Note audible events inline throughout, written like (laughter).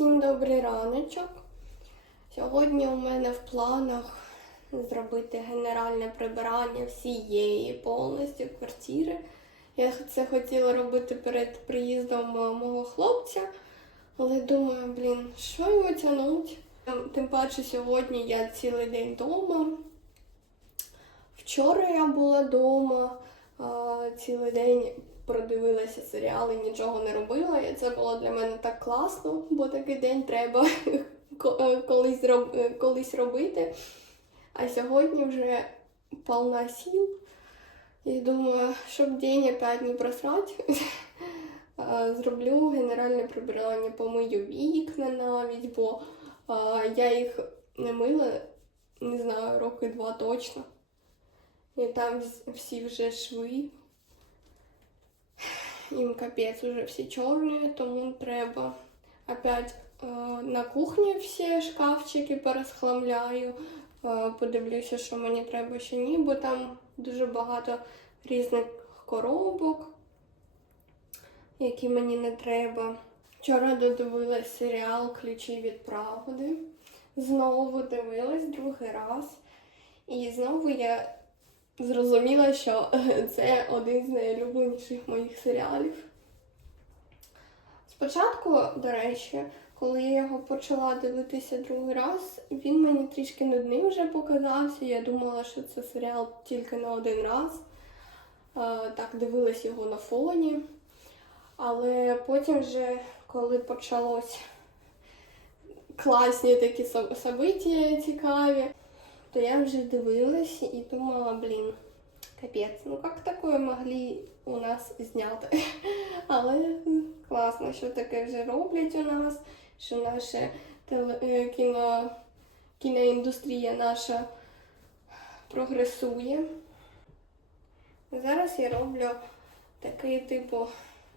Всім добрий раночок. Сьогодні у мене в планах зробити генеральне прибирання всієї повністю квартири. Я це хотіла робити перед приїздом е, мого хлопця, але думаю, блін, що його тягнуть? Тим- Тим паче сьогодні я цілий день вдома. Вчора я була вдома, цілий день продивилася серіали, нічого не робила. І це було для мене так класно, бо такий день треба (laughs) е, е, колись робити. А сьогодні вже повна сіл. І думаю, щоб день опять не просрати, (laughs) зроблю генеральне прибирання, помию вікна навіть, бо я їх не мила, не знаю, роки два точно. І там всі вже шви. Їм капець уже всі чорні, тому треба опять е, на кухні всі шкафчики порозхламляю. Е, подивлюся, що мені треба ще ні, бо там дуже багато різних коробок, які мені не треба. Вчора додивилась серіал Ключі від правди. Знову дивилась другий раз. І знову я зрозуміла, що (laughs) це один з найулюбленіших моїх серіалів. Спочатку, до речі, коли я його почала дивитися другий раз, він мені трішки нудним вже показався. Я думала, що це серіал тільки на один раз. Е, Так, дивилась його на фоні. Але потім вже, коли почалось класні такі со- события цікаві, то я вже дивилась і думала, блін, капець, ну як таке могли у нас зняти? (laughs) Але класно, що таке вже роблять у нас, що наша теле, е, кіно, кіноіндустрія наша прогресує. Зараз я роблю такий типу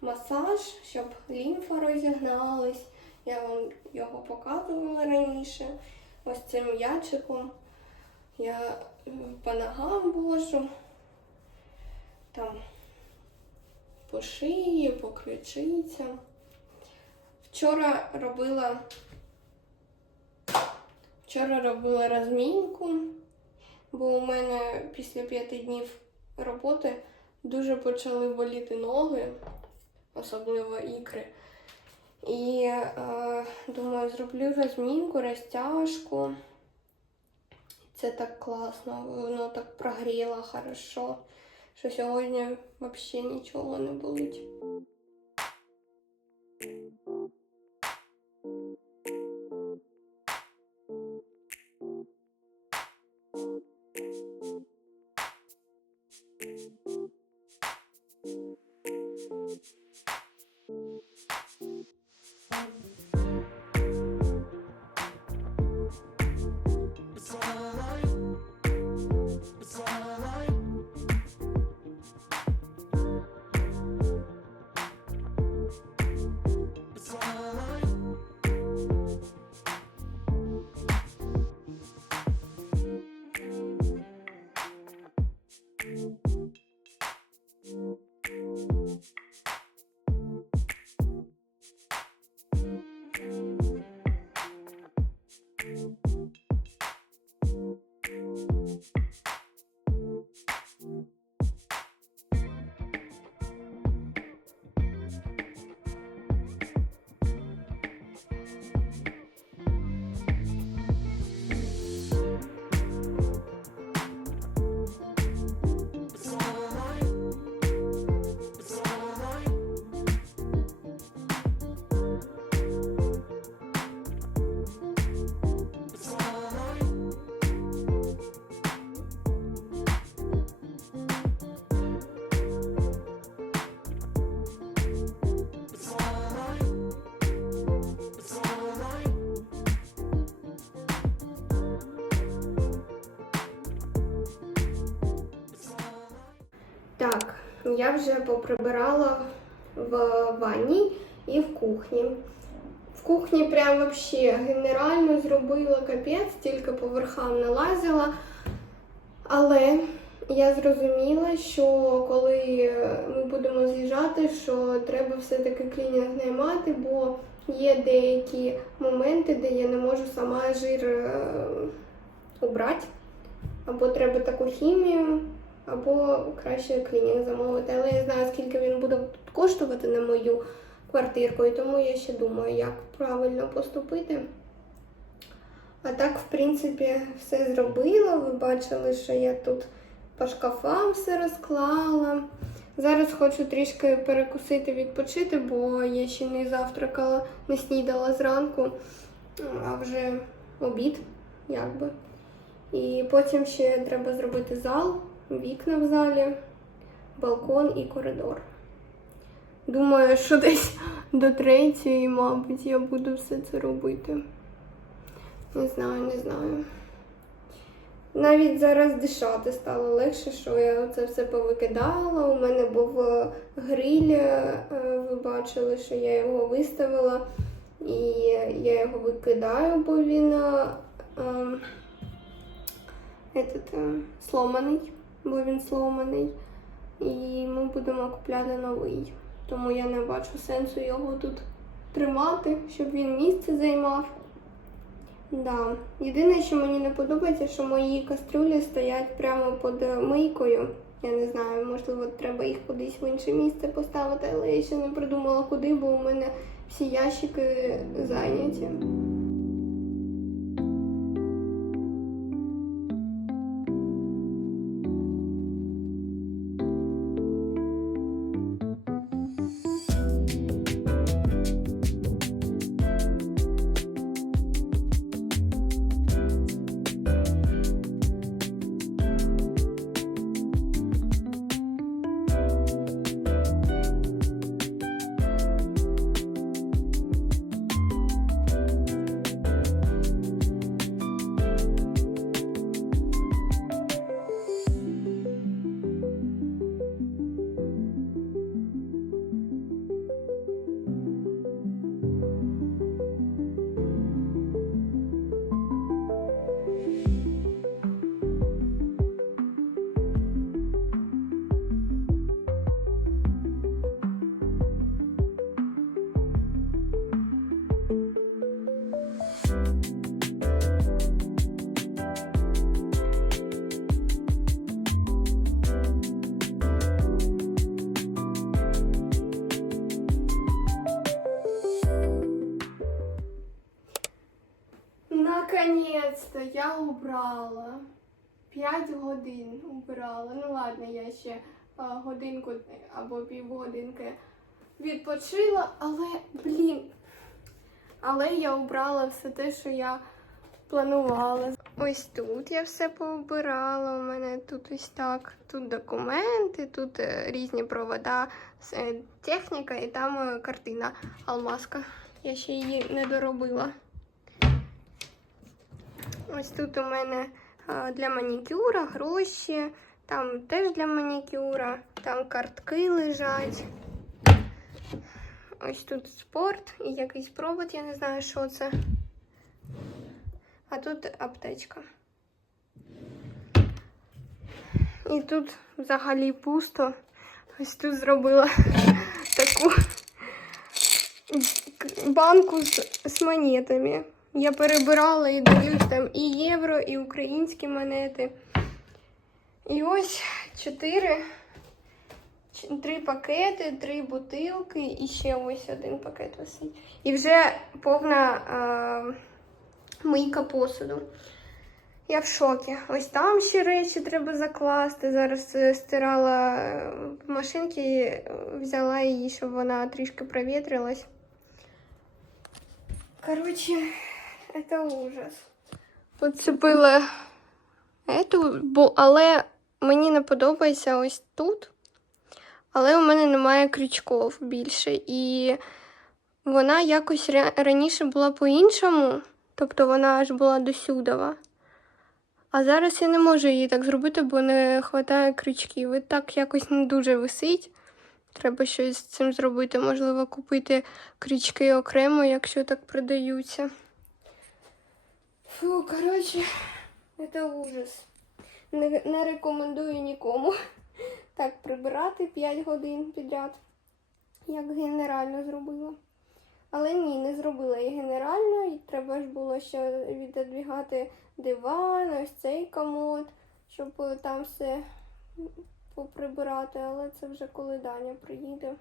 масаж, щоб лімфа розігналась. Я вам його показувала раніше. Ось цим ячиком. Я е, по ногам вожу, там по шиї, по ключицям. Вчора робила вчора робила розмінку, бо у мене після п'яти днів роботи дуже почали боліти ноги, особливо ікри. І е, думаю, зроблю розмінку, розтяжку. Це так класно, воно так прогріло хорошо, що сьогодні взагалі нічого не болить. Так, я вже поприбирала в ванні і в кухні. В кухні прям вообще генерально зробила капець, тільки по верхам налазила. Але я зрозуміла, що коли ми будемо з'їжджати, що треба все-таки клінінг наймати, бо є деякі моменти, де я не можу сама жир е, убрати. Або треба таку хімію, або краще клінінг замовити. Але я знаю, скільки він буде коштувати на мою квартирку, і тому я ще думаю, як правильно поступити. А так, в принципі, все зробила. Ви бачили, що я тут по шкафам все розклала. Зараз хочу трішки перекусити, відпочити, бо я ще не завтракала, не снідала зранку, а вже обід, якби. І потім ще треба зробити зал, вікна в залі, балкон і коридор. Думаю, що десь до третьої, мабуть, я буду все це робити. Не знаю, не знаю. Навіть зараз дишати стало легше, що я це все повикидала. У мене був е, гриль, е, ви бачили, що я його виставила, і я його викидаю, бо він е, е, этот, е, сломаний, бо він сломаний. І ми будемо купляти новий. Тому я не бачу сенсу його тут тримати, щоб він місце займав. Да. Єдине, що мені не подобається, що мої кастрюлі стоять прямо під мийкою. Я не знаю, можливо, треба їх кудись в інше місце поставити, але я ще не придумала куди, бо у мене всі ящики зайняті. 5 годин убирала. Ну ладно, я ще е, годинку або півгодинки відпочила, але, блін. Але я обрала все те, що я планувала. Ось тут я все пообирала. У мене тут ось так. Тут документи, тут е, різні провода, е, техніка і там картина алмазка. Я ще її не доробила. Ось тут у мене для манікюра гроші, там теж для манікюра, там картки лежать. Ось тут спорт і якийсь провод, я не знаю, що це. А тут аптечка. І тут взагалі пусто. Ось тут зробила таку банку з, з монетами. Я перебирала і дивлюсь там і євро, і українські монети. І ось чотири, три пакети, три бутилки і ще ось один пакет висить. І вже повна а, мийка посуду. Я в шокі. Ось там ще речі треба закласти. Зараз е, стирала е, в машинці, е, взяла її, щоб вона трішки провітрилась. Короче, это ужас. Поцепила ету, бо але мені не подобається ось тут. Але у мене немає крючков більше. І вона якось ра- раніше була по-іншому. Тобто вона аж була досюдова. А зараз я не можу її так зробити, бо не вистачає крючків. І так якось не дуже висить. Треба щось з цим зробити. Можливо, купити крючки окремо, якщо так продаються. Фу, коротше, це ужас. Не, не рекомендую нікому (laughs) так прибирати 5 годин підряд, як генерально зробила. Але ні, не зробила її генерально, і треба ж було ще віддвігати диван, ось цей комод, щоб там все поприбирати, але це вже коли Даня приїде.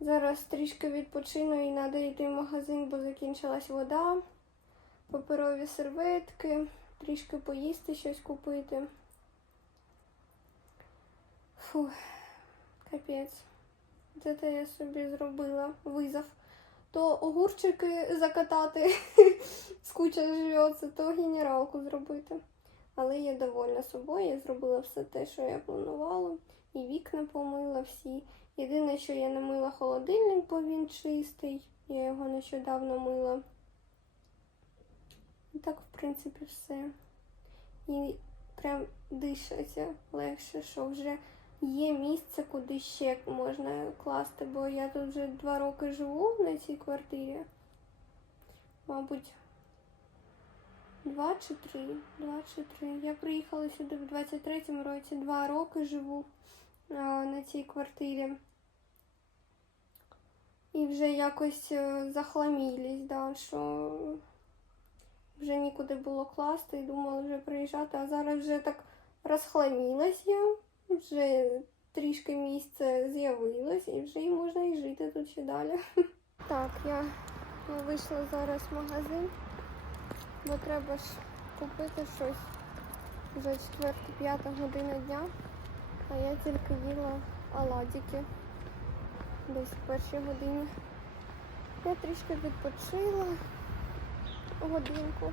Зараз трішки відпочину і треба йти в магазин, бо закінчилась вода, паперові серветки, трішки поїсти щось купити. Фу, капець. Це те я собі зробила визов. То огурчики закатати, (laughs) скуча живеться, то генералку зробити. Але я довольна собою, я зробила все те, що я планувала. І вікна помила всі. Єдине, що я не мила холодильник, бо він чистий. Я його нещодавно мила. Так, в принципі, все. І прям дишиться легше, що вже є місце, куди ще можна класти, бо я тут вже два роки живу на цій квартирі. Мабуть, два чи три. Два чи три. Я приїхала сюди в 23-му році, два роки живу а, на цій квартирі. І вже якось е, захламілись, да, що вже нікуди було класти і думала вже приїжджати, а зараз вже так розхламілась я, вже трішки місце з'явилось і вже і можна і жити тут ще далі. (laughs) Так, я вийшла зараз в магазин, бо треба ж купити щось вже четверта-п'ята година дня, а я тільки їла оладики десь в першій годині. Я трішки відпочила годинку.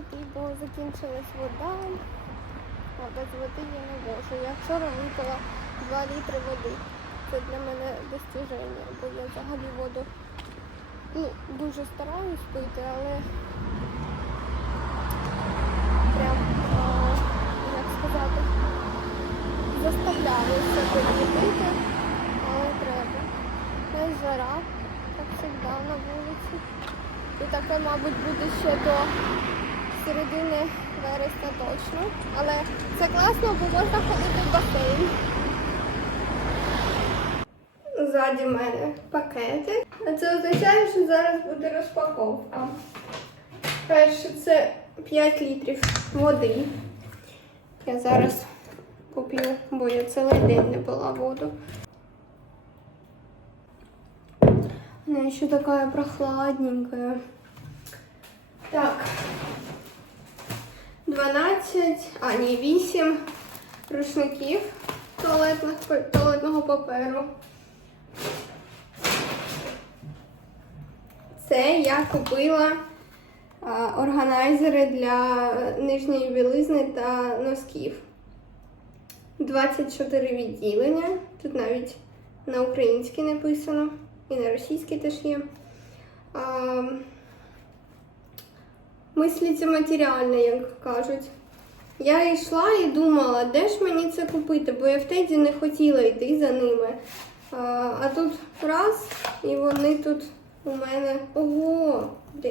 Йти, бо закінчилась вода, а без води я не можу. Я вчора випила 2 літри води. Це для мене достіження, бо я взагалі воду ну, дуже стараюсь пити, але прям, а, як сказати, заставляю себе її пити, але треба. Та жара, як на вулиці. І таке, мабуть, буде ще до середини вересня точно. Але це класно, бо можна ходити в басейн. Ззаді мене пакети. А це означає, що зараз буде розпаковка. Перше це 5 літрів води. Я зараз поп'ю, бо я цілий день не пила воду. Она еще такая прохладненькая. Так. 12, а ні, 8 рушників туалетних, туалетного паперу. Це я купила а, органайзери для нижньої білизни та носків. 24 відділення. Тут навіть на українській написано. І на російській теж є. А, мислиться матеріально, як кажуть. Я йшла і думала, де ж мені це купити, бо я в Теді не хотіла йти за ними. А, а тут раз, і вони тут у мене. Ого!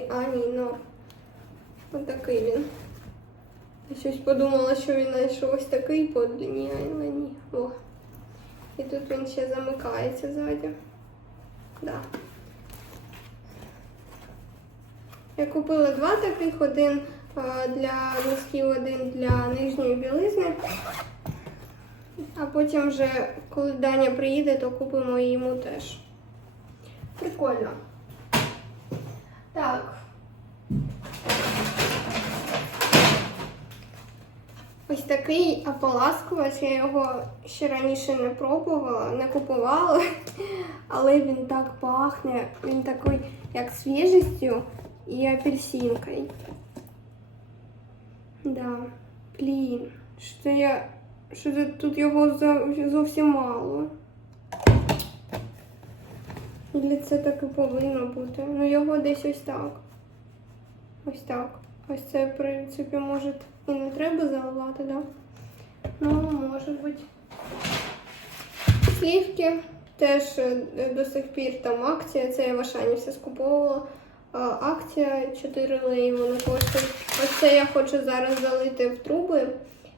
А, ні, ну. Отакий він. Я щось подумала, що він знайшов ось такий по длині, ні. О. І тут він ще замикається ззаді. Да. Я купила два таких, один для носків, один для нижньої білизни. А потім вже, коли Даня приїде, то купимо йому теж. Прикольно. Так. Ось такий ополаскувач, я його ще раніше не пробувала, не купувала, але він так пахне, він такий, як свіжістю і апельсинкою. Да, блін, що я, що тут його зовсім мало. Для це так і повинно бути. Ну його десь ось так. Ось так. Ось це, в принципі, може і не треба заливати, да? Ну, може бути. Слівки теж е, до сих пір там акція, це я в Ашані все скуповувала. Акція 4 леї вони коштують. Ось це я хочу зараз залити в труби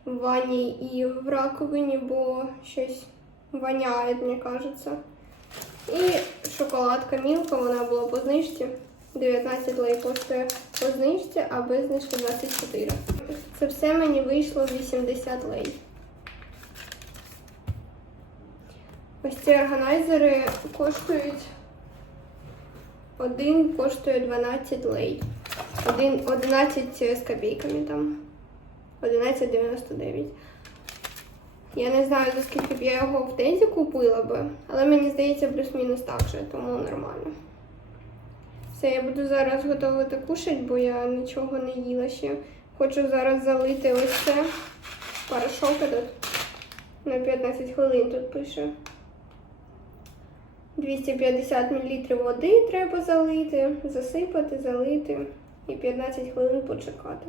в ванні і в раковині, бо щось воняє, мені кажеться. І шоколадка Мілка, вона була по знижці. 19 лей коштує по знижці, а без знижки 24. Це все мені вийшло 80 лей. Ось ці органайзери коштують. Один коштує 12 лей. Один, 11 з копійками там. 11,99. Я не знаю, за скільки б я його в тензі купила би, але мені здається плюс-мінус так же, тому нормально. Все, я буду зараз готувати кушать, бо я нічого не їла ще. Хочу зараз залити ось це порошок этот. На 15 хвилин тут пише. 250 мл води треба залити, засипати, залити і 15 хвилин почекати.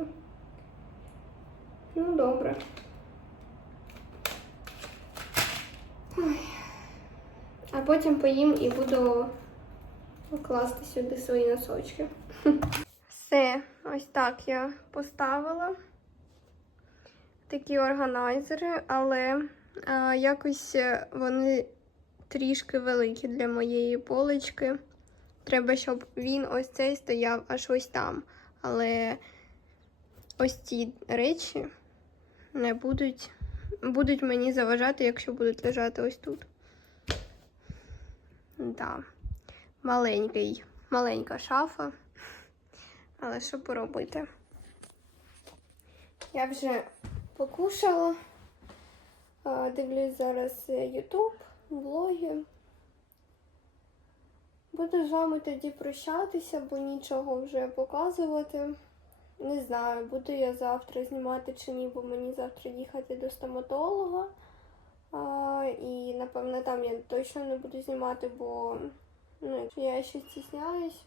Ну, добре. Ой. А потім поїм і буду класти сюди свої носочки. Все, ось так я поставила такі органайзери, але а, якось е, вони трішки великі для моєї полички. Треба, щоб він ось цей стояв аж ось там. Але ось ці речі не будуть, будуть мені заважати, якщо будуть лежати ось тут. Да. Маленький, маленька шафа. Але що поробити? Я вже покушала. Дивлюсь зараз YouTube, влоги. Буду з вами тоді прощатися, бо нічого вже показувати. Не знаю, буду я завтра знімати чи ні, бо мені завтра їхати до стоматолога. А, і напевно там я точно не буду знімати, бо ну, я ще стісняюсь.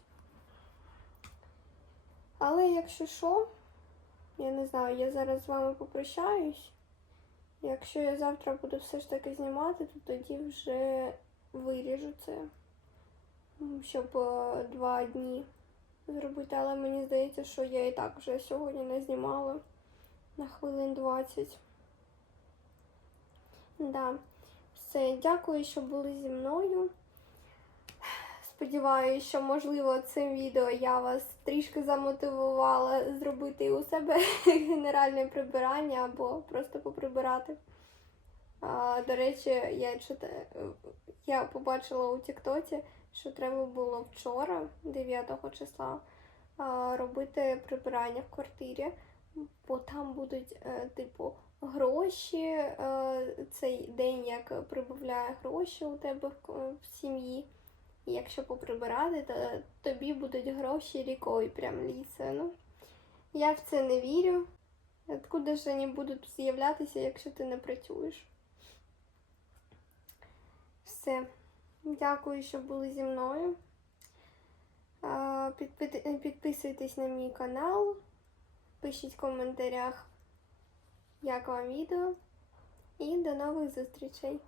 Але якщо що, я не знаю, я зараз з вами попрощаюсь. Якщо я завтра буду все ж таки знімати, то тоді вже виріжу це, щоб е, два дні зробити. Але мені здається, що я і так вже сьогодні не знімала на хвилин 20. Да. Все, дякую, що були зі мною. Сподіваюся, що можливо цим відео я вас трішки замотивувала зробити у себе (laughs) генеральне прибирання або просто поприбирати. А, до речі, я чита... я побачила у Тіктоці, що треба було вчора, 9 числа, робити прибирання в квартирі, бо там будуть, е, типу, гроші, е, цей день як прибавляє гроші у тебе в сім'ї. Якщо поприбирати, то тобі будуть гроші рікою прям ліце. Ну, я в це не вірю. Откуда ж вони будуть з'являтися, якщо ти не працюєш? Все. Дякую, що були зі мною. Підписуйтесь на мій канал. Пишіть в коментарях, як вам відео. І до нових зустрічей!